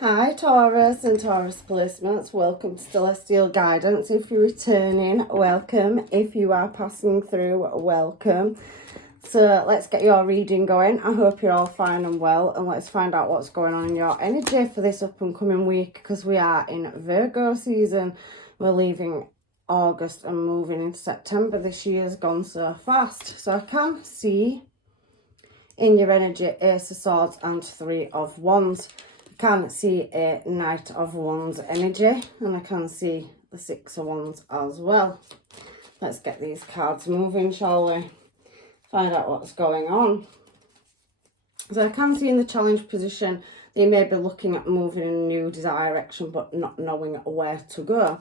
Hi Taurus and Taurus placements, welcome to Celestial Guidance. If you're returning, welcome. If you are passing through, welcome. So let's get your reading going. I hope you're all fine and well, and let's find out what's going on in your energy for this up and coming week, because we are in Virgo season. We're leaving August and moving into September. This year's gone so fast. So I can see in your energy Ace of Swords and Three of Wands. Can see a Knight of Wands energy, and I can see the Six of Wands as well. Let's get these cards moving, shall we? Find out what's going on. So I can see in the challenge position they may be looking at moving in a new direction but not knowing where to go,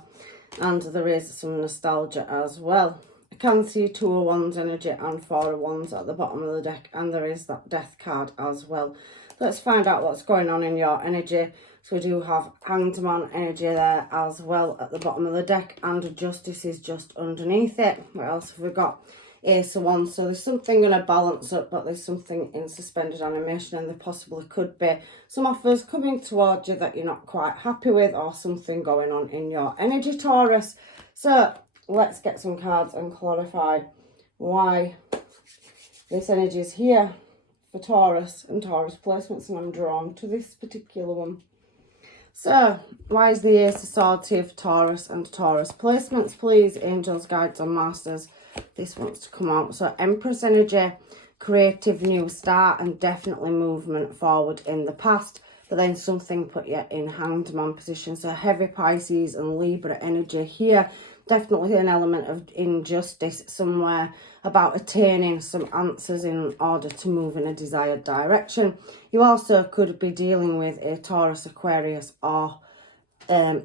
and there is some nostalgia as well. I can see Two of Wands energy and Four of Wands at the bottom of the deck, and there is that Death card as well. Let's find out what's going on in your energy. So we do have Hanged Man energy there as well at the bottom of the deck, and Justice is just underneath it. What else have we got? Ace of Wands. So there's something going to balance up, but there's something in suspended animation, and there possibly could be some offers coming towards you that you're not quite happy with, or something going on in your energy, Taurus. So let's get some cards and clarify why this energy is here for Taurus and Taurus placements, and I'm drawn to this particular one. So, why is the Ace of Swords here for Taurus and Taurus placements, please? Angels, guides and masters. This wants to come out. So, Empress energy, creative new start, and definitely movement forward in the past. But then something put you in Hanged Man position. So, heavy Pisces and Libra energy here. Definitely an element of injustice somewhere about attaining some answers in order to move in a desired direction. You also could be dealing with a Taurus, Aquarius, or a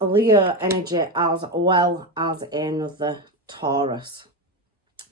Leo energy, as well as another Taurus.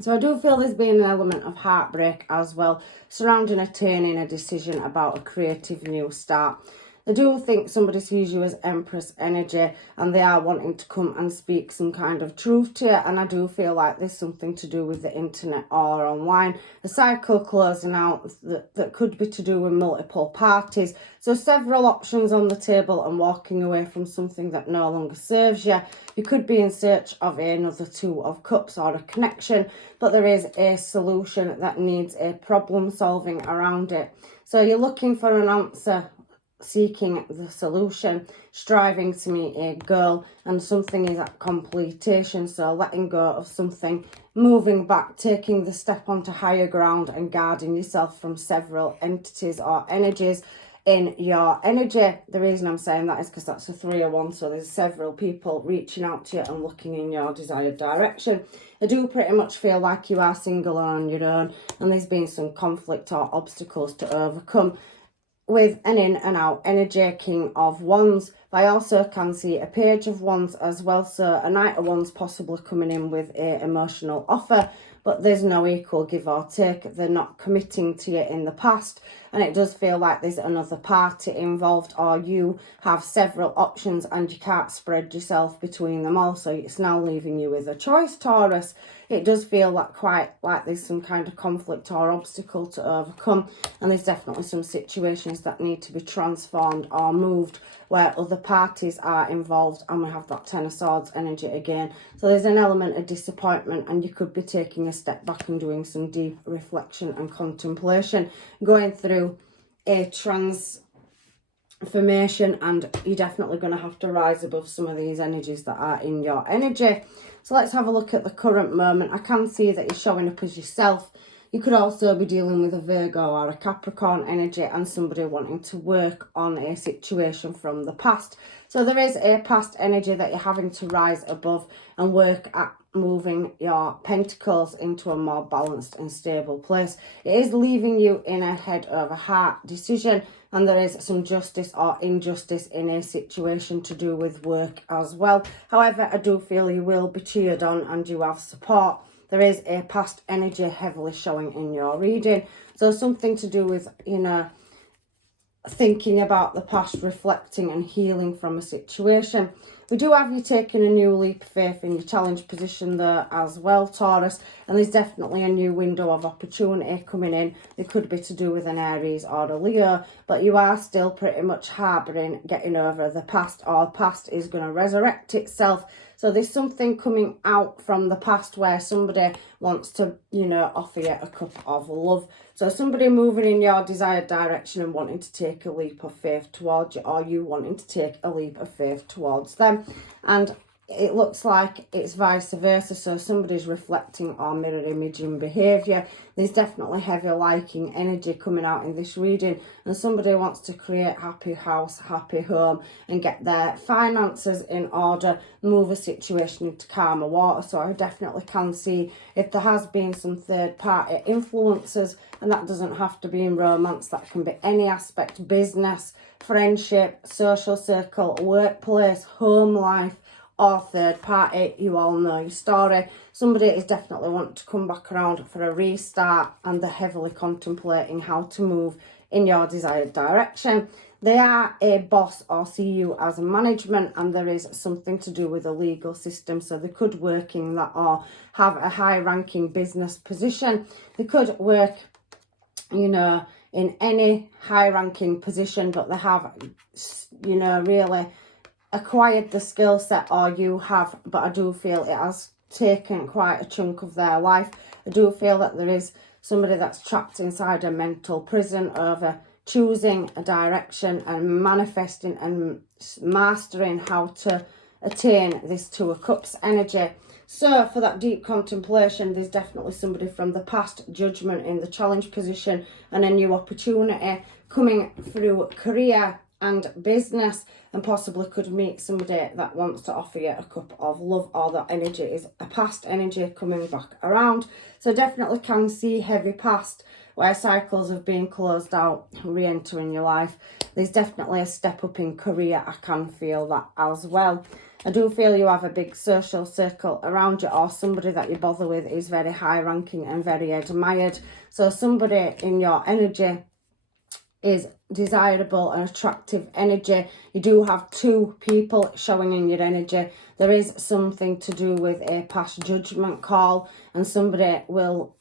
So I do feel there's been an element of heartbreak as well surrounding attaining a decision about a creative new start. I do think somebody sees you as Empress energy, and they are wanting to come and speak some kind of truth to you, and I do feel like there's something to do with the internet or online. A cycle closing out that could be to do with multiple parties. So several options on the table, and walking away from something that no longer serves you. You could be in search of another Two of Cups or a connection, but there is a solution that needs a problem solving around it. So you're looking for an answer, seeking the solution, striving to meet a goal, and something is at completion. So letting go of something, moving back, taking the step onto higher ground, and guarding yourself from several entities or energies in your energy. The reason I'm saying that is because that's a Three of Wands, so there's several people reaching out to you and looking in your desired direction. I do pretty much feel like you are single on your own, and there's been some conflict or obstacles to overcome with an in and out energy. King of Wands. I also can see a Page of Wands as well, so a Knight of Wands possibly coming in with a emotional offer, but there's no equal give or take. They're not committing to you in the past, and it does feel like there's another party involved, or you have several options and you can't spread yourself between them all, so it's now leaving you with a choice, Taurus. It does feel like quite like there's some kind of conflict or obstacle to overcome, and there's definitely some situations that need to be transformed or moved where other parties are involved, and we have that Ten of Swords energy again. So there's an element of disappointment, and you could be taking a step back and doing some deep reflection and contemplation, going through a transformation, and you're definitely going to have to rise above some of these energies that are in your energy. So let's have a look at the current moment. I can see that you're showing up as yourself. You could also be dealing with a Virgo or a Capricorn energy, and somebody wanting to work on a situation from the past. So there is a past energy that you're having to rise above and work at moving your pentacles into a more balanced and stable place. It is leaving you in a head over heart decision, and there is some justice or injustice in a situation to do with work as well. However, I do feel you will be cheered on and you have support. There is a past energy heavily showing in your reading. So something to do with, thinking about the past, reflecting and healing from a situation. We do have you taking a new leap of faith in your challenge position there as well, Taurus. And there's definitely a new window of opportunity coming in. It could be to do with an Aries or a Leo, but you are still pretty much harbouring getting over the past, or the past is going to resurrect itself. So there's something coming out from the past where somebody wants to, offer you a cup of love. So somebody moving in your desired direction and wanting to take a leap of faith towards you, or you wanting to take a leap of faith towards them. And it looks like it's vice versa, so somebody's reflecting or mirror imaging behaviour. There's definitely heavy liking energy coming out in this reading, and somebody wants to create happy house, happy home, and get their finances in order, move a situation into calmer water. So I definitely can see if there has been some third party influences, and that doesn't have to be in romance, that can be any aspect: business, friendship, social circle, workplace, home life, or third party. You all know your story. Somebody is definitely wanting to come back around for a restart, and they're heavily contemplating how to move in your desired direction. They are a boss or see you as a management, and there is something to do with the legal system. So they could work in that or have a high ranking business position. They could work, in any high ranking position, but they have, really acquired the skill set, or you have, but I do feel it has taken quite a chunk of their life. I do feel that there is somebody that's trapped inside a mental prison over choosing a direction and manifesting and mastering how to attain this Two of Cups energy. So for that deep contemplation, there's definitely somebody from the past, judgment in the challenge position, and a new opportunity coming through career and business, and possibly could meet somebody that wants to offer you a cup of love, or that energy is a past energy coming back around. So definitely can see heavy past where cycles have been closed out, re-entering your life. There's definitely a step up in career. I can feel that as well. I do feel you have a big social circle around you, or somebody that you bother with is very high ranking and very admired. So somebody in your energy is desirable and attractive energy. You do have two people showing in your energy. There is something to do with a past judgment call, and somebody will,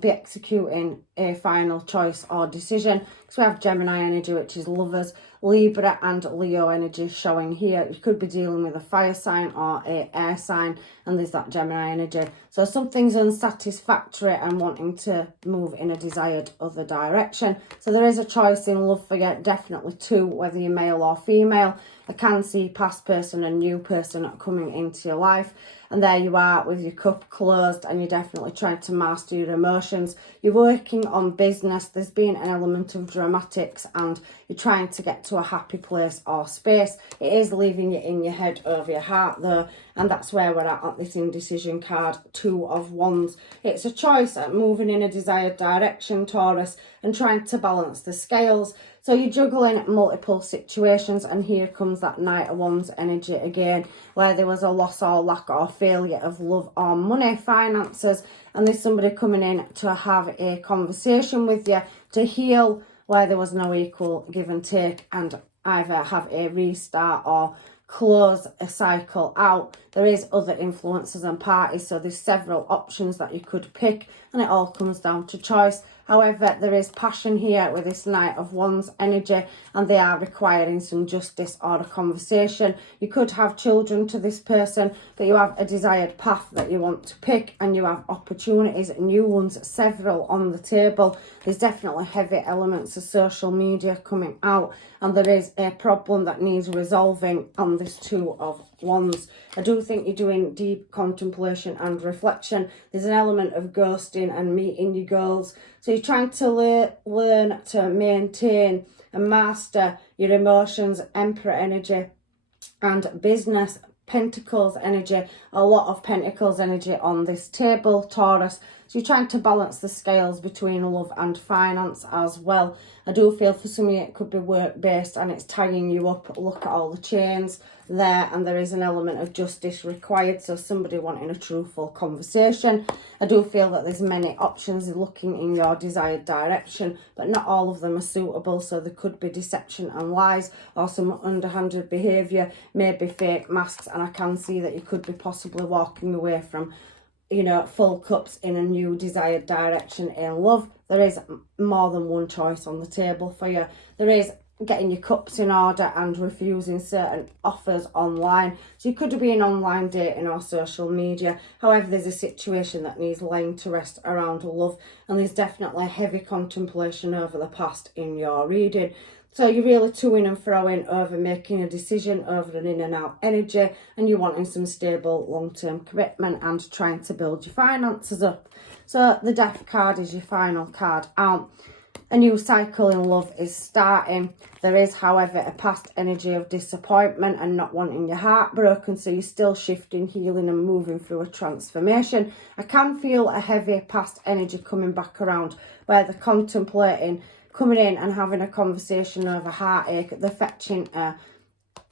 be executing a final choice or decision. Because we have Gemini energy, which is lovers, Libra and Leo energy showing here. You could be dealing with a fire sign or a air sign, and there's that Gemini energy. So something's unsatisfactory and wanting to move in a desired other direction. So there is a choice in love for you, definitely two, whether you're male or female. I can see past person and new person coming into your life. And there you are with your cup closed, and you're definitely trying to master your emotions. You're working on business. There's been an element of dramatics, and you're trying to get to a happy place or space. It is leaving you in your head over your heart though, and that's where we're at this indecision card, Two of Wands. It's a choice at moving in a desired direction, Taurus, and trying to balance the scales. So you're juggling multiple situations, and here comes that Knight of Wands energy again, where there was a loss or lack or failure of love or money, finances, and there's somebody coming in to have a conversation with you to heal where there was no equal give and take, and either have a restart or close a cycle out. There is other influences and parties, so there's several options that you could pick, and it all comes down to choice. However, there is passion here with this Knight of Wands energy, and they are requiring some justice or a conversation. You could have children to this person, but you have a desired path that you want to pick, and you have opportunities, new ones, several on the table. There's definitely heavy elements of social media coming out, and there is a problem that needs resolving on this Two of Wands. I do think you're doing deep contemplation and reflection. There's an element of ghosting and meeting your goals. So you're trying to learn to maintain and master your emotions, Emperor energy, and business, Pentacles energy. A lot of Pentacles energy on this table, Taurus. So you're trying to balance the scales between love and finance as well. I do feel for some of you it could be work-based and it's tying you up. Look at all the chains there, and there is an element of justice required, so somebody wanting a truthful conversation. I do feel that there's many options looking in your desired direction, but not all of them are suitable, so there could be deception and lies or some underhanded behaviour, maybe fake masks, and I can see that you could be possibly walking away from, you know, full cups in a new desired direction in love. There is more than one choice on the table for you. There is getting your cups in order and refusing certain offers online. So you could be in online dating or social media. However, there's a situation that needs laying to rest around love, and there's definitely heavy contemplation over the past in your reading. So you're really toing and froing over making a decision over an in and out energy, and you're wanting some stable long-term commitment and trying to build your finances up. So the Death card is your final card out. A new cycle in love is starting. There is, however, a past energy of disappointment and not wanting your heart broken, so you're still shifting, healing and moving through a transformation. I can feel a heavy past energy coming back around where they're contemplating coming in and having a conversation over heartache. They're fetching a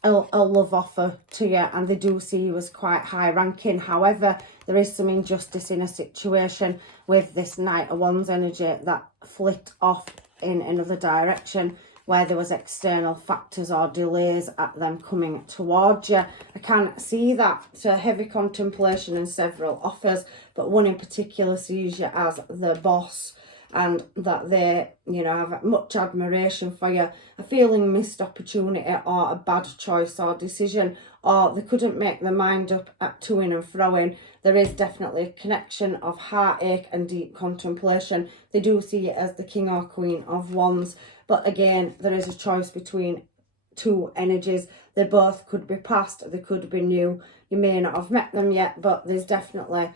love offer to you, and they do see you as quite high ranking. However, there is some injustice in a situation with this Knight of Wands energy that flicked off in another direction where there was external factors or delays at them coming towards you. I can see that. So heavy contemplation and several offers, but one in particular sees you as the boss, and that they, you know, have much admiration for you. A feeling missed opportunity or a bad choice or decision, or they couldn't make their mind up at toing and froing. There is definitely a connection of heartache and deep contemplation. They do see it as the King or Queen of Wands, but again, there is a choice between two energies. They both could be past, they could be new. You may not have met them yet, but there's definitely,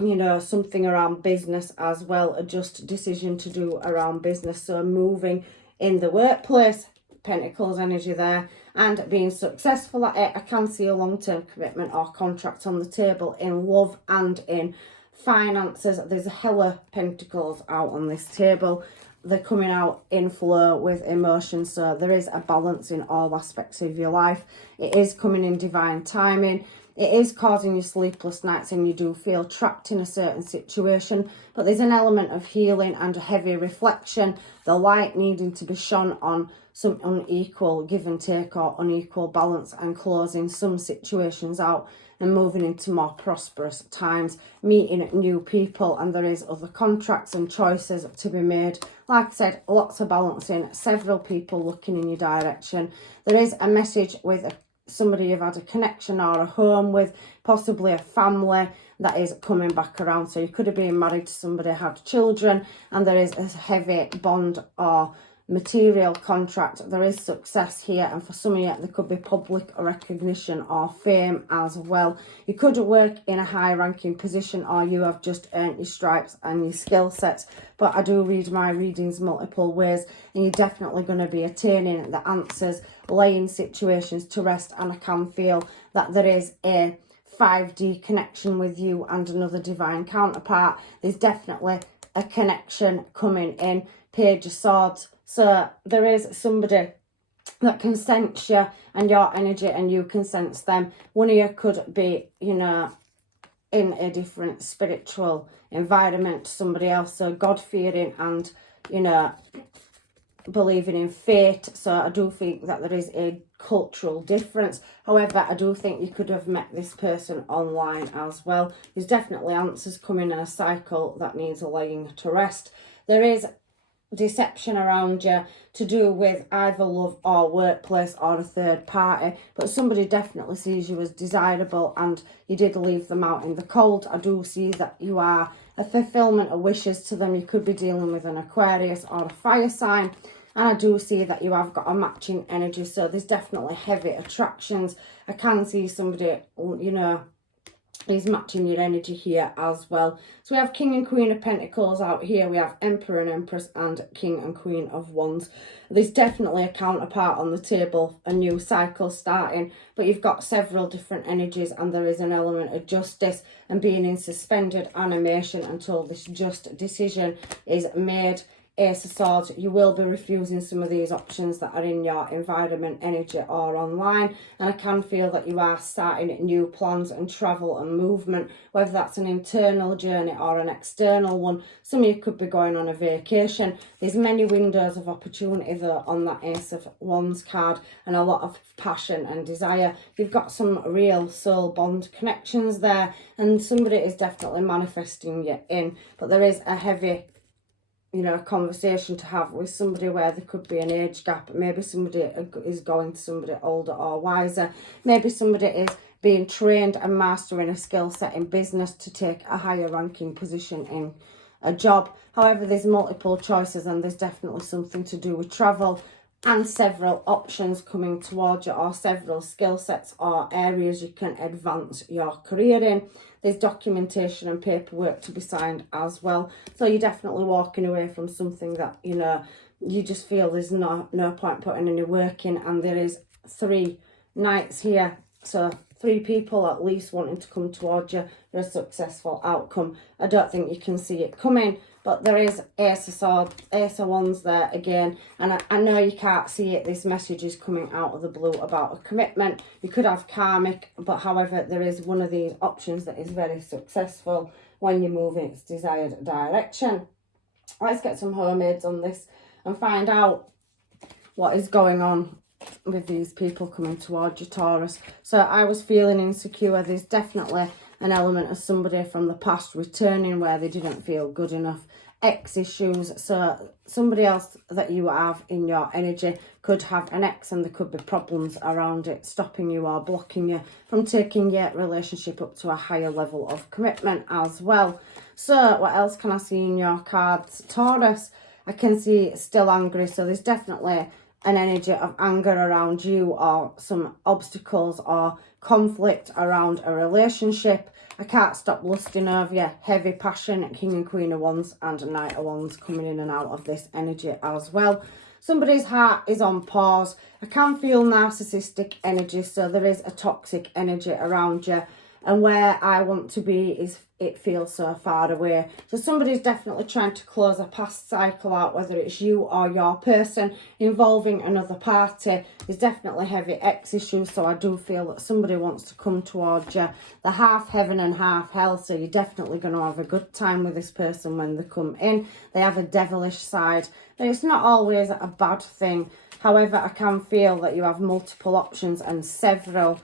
you know, something around business as well, a just decision to do around business. So moving in the workplace, Pentacles energy there, and being successful at it. I can see a long-term commitment or contract on the table in love and in finances. There's a hella Pentacles out on this table. They're coming out in flow with emotion, so there is a balance in all aspects of your life. It is coming in divine timing. It is causing you sleepless nights and you do feel trapped in a certain situation, but there's an element of healing and a heavy reflection, the light needing to be shone on some unequal give and take or unequal balance, and closing some situations out and moving into more prosperous times, meeting new people, and there is other contracts and choices to be made. Like I said, lots of balancing, several people looking in your direction. There is a message with somebody you've had a connection or a home with, possibly a family that is coming back around. So you could have been married to somebody, had children, and there is a heavy bond or material contract. There is success here, and for some of you there could be public recognition or fame as well. You could work in a high ranking position, or you have just earned your stripes and your skill sets, but I do read my readings multiple ways, and you're definitely going to be attaining the answers, laying situations to rest, and I can feel that there is a 5D connection with you and another divine counterpart. There's definitely a connection coming in. Page of Swords. So there is somebody that can sense you and your energy, and you can sense them. One of you could be, you know, in a different spiritual environment to somebody else. So God-fearing and, you know, believing in fate. So I do think that there is a cultural difference. However, I do think you could have met this person online as well. There's definitely answers coming in a cycle that needs a laying to rest. There is deception around you to do with either love or workplace or a third party, but somebody definitely sees you as desirable and you did leave them out in the cold. I do see that you are a fulfillment of wishes to them. You could be dealing with an Aquarius or a fire sign, and I do see that you have got a matching energy, so there's definitely heavy attractions. I can see somebody, you know, is matching your energy here as well. So we have King and Queen of Pentacles out here. We have Emperor and Empress and King and Queen of Wands. There's definitely a counterpart on the table, a new cycle starting, but you've got several different energies, and there is an element of justice and being in suspended animation until this just decision is made. Ace of Swords, you will be refusing some of these options that are in your environment, energy or online, and I can feel that you are starting new plans and travel and movement, whether that's an internal journey or an external one. Some of you could be going on a vacation. There's many windows of opportunity there on that Ace of Wands card, and a lot of passion and desire. You've got some real soul bond connections there, and somebody is definitely manifesting you in, but there is a heavy, you know, conversation to have with somebody where there could be an age gap. Maybe somebody is going to somebody older or wiser. Maybe somebody is being trained and mastering a skill set in business to take a higher ranking position in a job. However, there's multiple choices, and there's definitely something to do with travel and several options coming towards you, or several skill sets or areas you can advance your career in. There's documentation and paperwork to be signed as well. So you're definitely walking away from something that, you know, you just feel there's no point putting any work in. And there is 3 knights here. So 3 people at least wanting to come towards you for a successful outcome. I don't think you can see it coming, but there is Ace of Swords, Ace of Wands there again. And I know you can't see it. This message is coming out of the blue about a commitment. You could have karmic, but however, there is one of these options that is very successful when you move in its desired direction. Let's get some homemades on this and find out what is going on with these people coming towards you, Taurus. So I was feeling insecure. There's definitely an element of somebody from the past returning where they didn't feel good enough. Ex issues. So somebody else that you have in your energy could have an ex, and there could be problems around it stopping you or blocking you from taking your relationship up to a higher level of commitment as well. So what else can I see in your cards, Taurus? I can see still angry. So there's definitely an energy of anger around you, or some obstacles or conflict around a relationship. I can't stop lusting over you. Heavy passion, King and Queen of Wands and Knight of Wands coming in and out of this energy as well. Somebody's heart is on pause. I can feel narcissistic energy, so there is a toxic energy around you. And where I want to be is, it feels so far away. So somebody's definitely trying to close a past cycle out, whether it's you or your person involving another party. There's definitely heavy ex issues, so I do feel that somebody wants to come towards you. They're half heaven and half hell, so you're definitely going to have a good time with this person when they come in. They have a devilish side, but it's not always a bad thing. However, I can feel that you have multiple options and several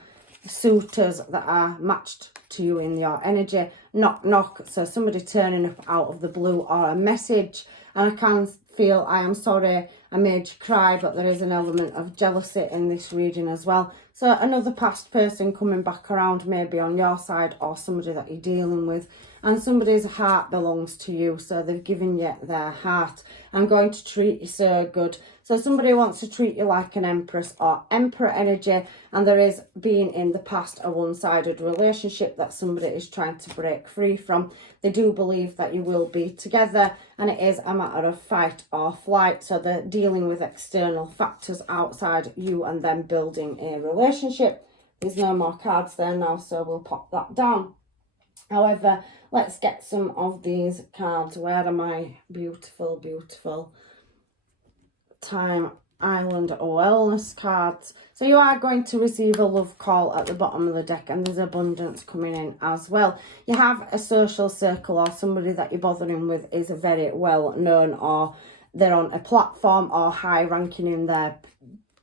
suitors that are matched to you in your energy. Knock knock, so somebody turning up out of the blue, or a message. And I can feel, I am sorry I made you cry, but there is an element of jealousy in this reading as well. So another past person coming back around, maybe on your side or somebody that you're dealing with. And somebody's heart belongs to you, so they've given you their heart. I'm going to treat you so good. So somebody wants to treat you like an empress or emperor energy, and there is, being in the past, a one-sided relationship that somebody is trying to break free from. They do believe that you will be together, and it is a matter of fight or flight. So they're dealing with external factors outside you and them building a relationship. There's no more cards there now, so we'll pop that down. However, let's get some of these cards. Where are my beautiful, beautiful Time Island Wellness cards? So you are going to receive a love call at the bottom of the deck, and there's abundance coming in as well. You have a social circle, or somebody that you're bothering with is very well known, or they're on a platform or high ranking in their,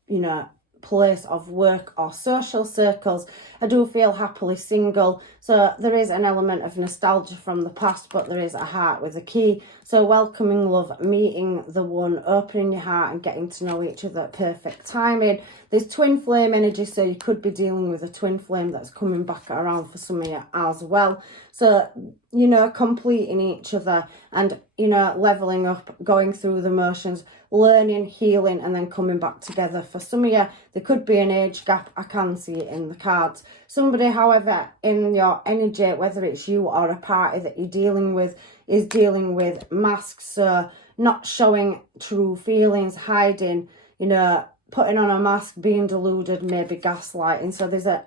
you know, place of work or social circles. I do feel happily single, so there is an element of nostalgia from the past, but there is a heart with a key. So welcoming love, meeting the one, opening your heart and getting to know each other at perfect timing. There's twin flame energy, so you could be dealing with a twin flame that's coming back around for some of you as well. So you know, completing each other and, you know, leveling up, going through the motions, learning, healing, and then coming back together. For some of you, there could be an age gap. I can see it in the cards. Somebody, however, in your energy, whether it's you or a party that you're dealing with, is dealing with masks. So not showing true feelings, hiding, you know, putting on a mask, being deluded, maybe gaslighting. So there's a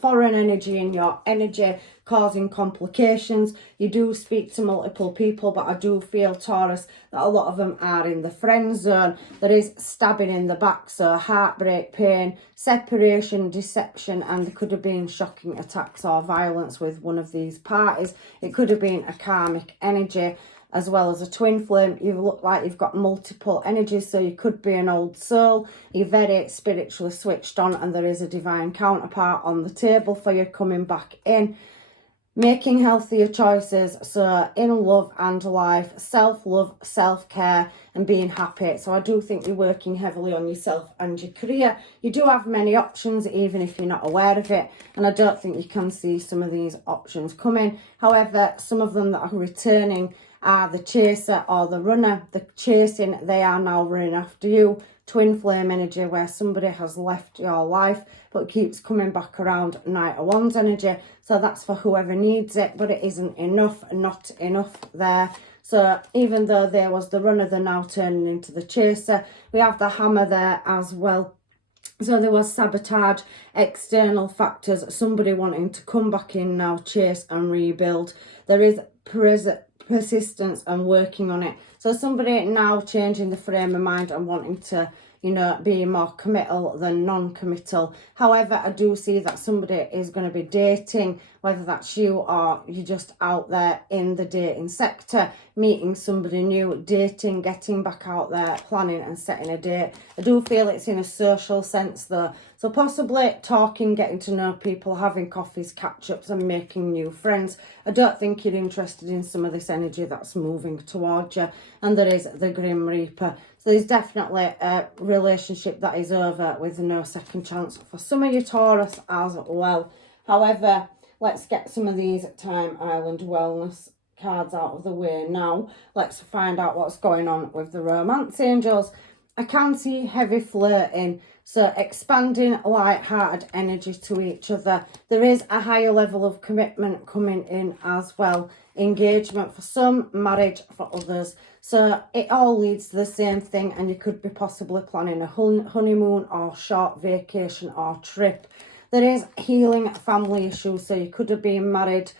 foreign energy in your energy causing complications. You do speak to multiple people, but I do feel, Taurus, that a lot of them are in the friend zone. There is stabbing in the back, so heartbreak, pain, separation, deception, and there could have been shocking attacks or violence with one of these parties. It could have been a karmic energy, as well as a twin flame. You look like you've got multiple energies, so you could be an old soul. You're very spiritually switched on, and there is a divine counterpart on the table for you coming back in. Making healthier choices, so in love and life, self-love, self-care, and being happy. So I do think you're working heavily on yourself and your career. You do have many options, even if you're not aware of it, and I don't think you can see some of these options coming. However, some of them that are returning are the chaser or the runner. The chasing, they are now running after you. Twin flame energy, where somebody has left your life but keeps coming back around. Knight of Wands energy, so that's for whoever needs it, but it isn't enough, not enough there. So even though there was the runner, they're now turning into the chaser. We have the hammer there as well. So there was sabotage, external factors, somebody wanting to come back in now, chase and rebuild. There is persistence and working on it. So somebody now changing the frame of mind and wanting to, you know, be more committal than non-committal. However, I do see that somebody is going to be dating, whether that's you or you're just out there in the dating sector, meeting somebody new, dating, getting back out there, planning and setting a date. I do feel it's in a social sense though. So possibly talking, getting to know people, having coffees, catch-ups and making new friends. I don't think you're interested in some of this energy that's moving towards you. And there is the Grim Reaper. So there's definitely a relationship that is over with no second chance for some of you Taurus as well. However, let's get some of these Time Island Wellness cards out of the way now. Let's find out what's going on with the romance angels. I can see heavy flirting, so expanding light-hearted energy to each other. There is a higher level of commitment coming in as well. Engagement for some, marriage for others. So it all leads to the same thing, and you could be possibly planning a honeymoon or short vacation or trip. There is healing family issues, so you could have been married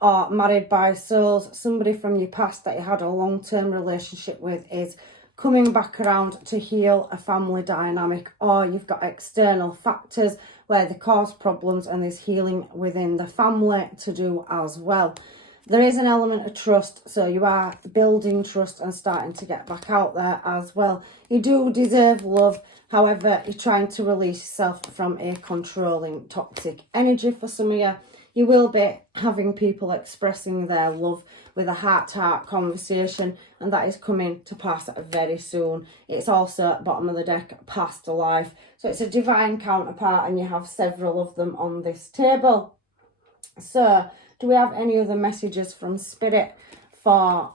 or married by souls. Somebody from your past that you had a long-term relationship with is coming back around to heal a family dynamic, or you've got external factors where they cause problems and there's healing within the family to do as well. There is an element of trust, so you are building trust and starting to get back out there as well. You do deserve love, however, you're trying to release yourself from a controlling toxic energy for some of you. You will be having people expressing their love with a heart-to-heart conversation, and that is coming to pass very soon. It's also at bottom of the deck, past life. So it's a divine counterpart, and you have several of them on this table. So do we have any other messages from Spirit for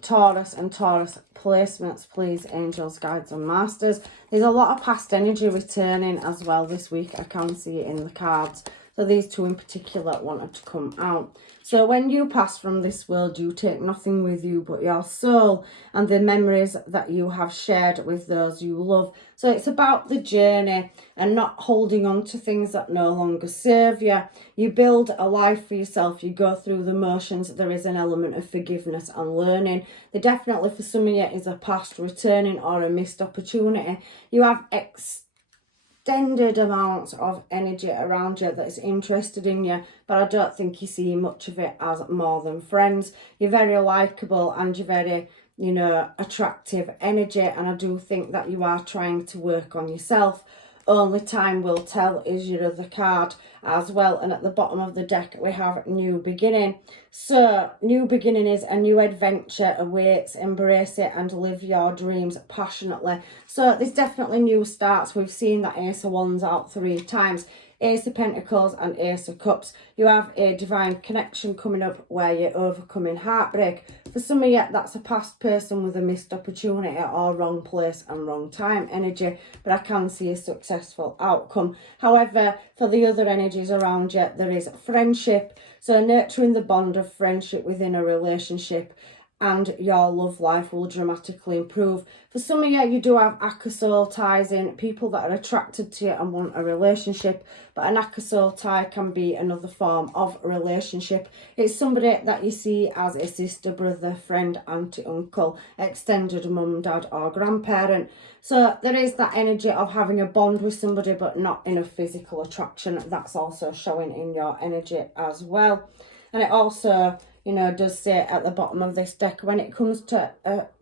Taurus and Taurus placements, please, angels, guides and masters? There's a lot of past energy returning as well this week. I can see it in the cards. So these two in particular wanted to come out. So when you pass from this world, you take nothing with you but your soul and the memories that you have shared with those you love. So it's about the journey and not holding on to things that no longer serve you. You build a life for yourself. You go through the motions. There is an element of forgiveness and learning. There definitely for some of you is a past returning or a missed opportunity. You have extended amounts of energy around you that is interested in you, but I don't think you see much of it as more than friends. You're very likeable and you're very, you know, attractive energy, and I do think that you are trying to work on yourself. Only time will tell is your other card as well. And at the bottom of the deck, we have new beginning. So new beginning is a new adventure awaits. Embrace it and live your dreams passionately. So there's definitely new starts. We've seen that Ace of Wands out 3 times. Ace of Pentacles and Ace of Cups. You have a divine connection coming up where you're overcoming heartbreak. For some of you, that's a past person with a missed opportunity or wrong place and wrong time energy, but I can see a successful outcome. However, for the other energies around you, there is friendship. So nurturing the bond of friendship within a relationship, and your love life will dramatically improve. For some of you, you do have Akasoul ties in, people that are attracted to you and want a relationship, but an Akasoul tie can be another form of relationship. It's somebody that you see as a sister, brother, friend, auntie, uncle, extended mum, dad or grandparent. So there is that energy of having a bond with somebody, but not in a physical attraction. That's also showing in your energy as well. And it also, you know, does say at the bottom of this deck, when it comes to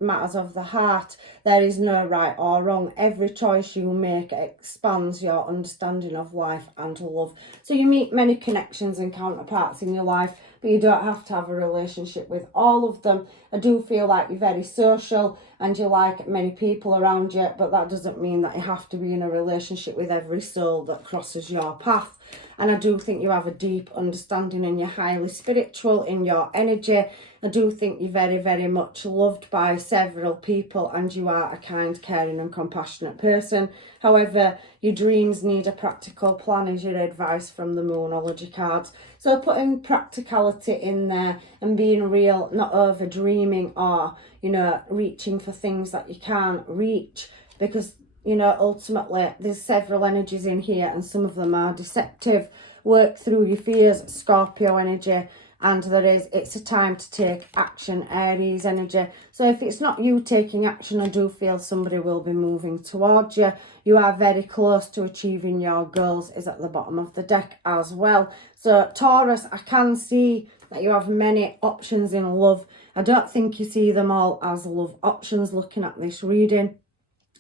matters of the heart, there is no right or wrong. Every choice you make expands your understanding of life and love. So you meet many connections and counterparts in your life, but you don't have to have a relationship with all of them. I do feel like you're very social and you like many people around you, but that doesn't mean that you have to be in a relationship with every soul that crosses your path. And I do think you have a deep understanding and you're highly spiritual in your energy. I do think you're very, very much loved by several people and you are a kind, caring and compassionate person. However, your dreams need a practical plan is your advice from the Moonology cards. So putting practicality in there and being real, not over dreaming or, you know, reaching for things that you can't reach, because you know, ultimately, there's several energies in here and some of them are deceptive. Work through your fears, Scorpio energy. And it's a time to take action, Aries energy. So if it's not you taking action, I do feel somebody will be moving towards you. You are very close to achieving your goals, is at the bottom of the deck as well. So Taurus, I can see that you have many options in love. I don't think you see them all as love options looking at this reading.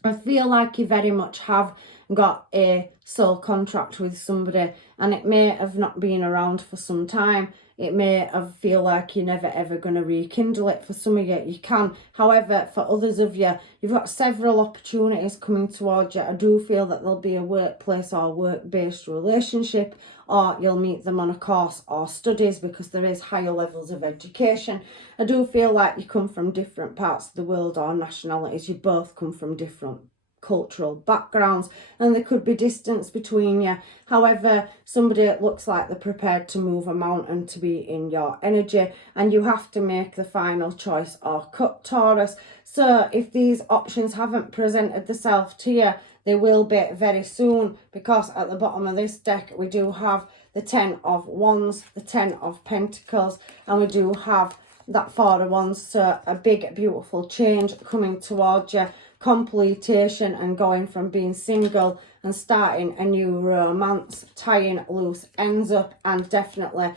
I feel like you very much have got a soul contract with somebody and it may have not been around for some time. It may have feel like you're never ever going to rekindle it. For some of you, you can. However, for others of you, you've got several opportunities coming towards you. I do feel that there'll be a workplace or work-based relationship, or you'll meet them on a course or studies because there is higher levels of education. I do feel like you come from different parts of the world or nationalities. You both come from different cultural backgrounds and there could be distance between you. However, somebody looks like they're prepared to move a mountain to be in your energy, and you have to make the final choice or cut, Taurus. So if these options haven't presented themselves to you, they will be very soon, because at the bottom of this deck we do have the 10 of Wands, the 10 of Pentacles, and we do have that 4 of Wands. So a big beautiful change coming towards you, completion and going from being single and starting a new romance, tying loose ends up, and definitely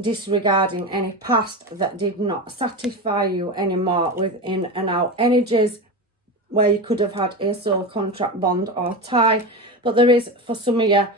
disregarding any past that did not satisfy you anymore with in and out energies where you could have had a soul contract, bond or tie. But there is, for some of you,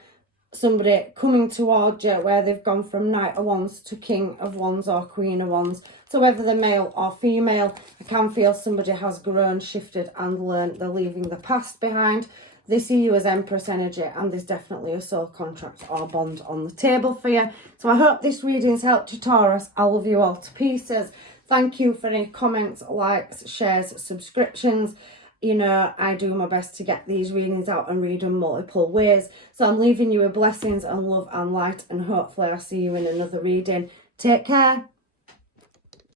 somebody coming towards you where they've gone from Knight of Wands to King of Wands or Queen of Wands. So whether they're male or female, I can feel somebody has grown, shifted and learned. They're leaving the past behind. They see you as Empress energy, and there's definitely a soul contract or bond on the table for you. So I hope this reading's helped you, Taurus. I love you all to pieces. Thank you for any comments, likes, shares, subscriptions. You know, I do my best to get these readings out and read them multiple ways. So I'm leaving you with blessings and love and light, and hopefully I'll see you in another reading. Take care.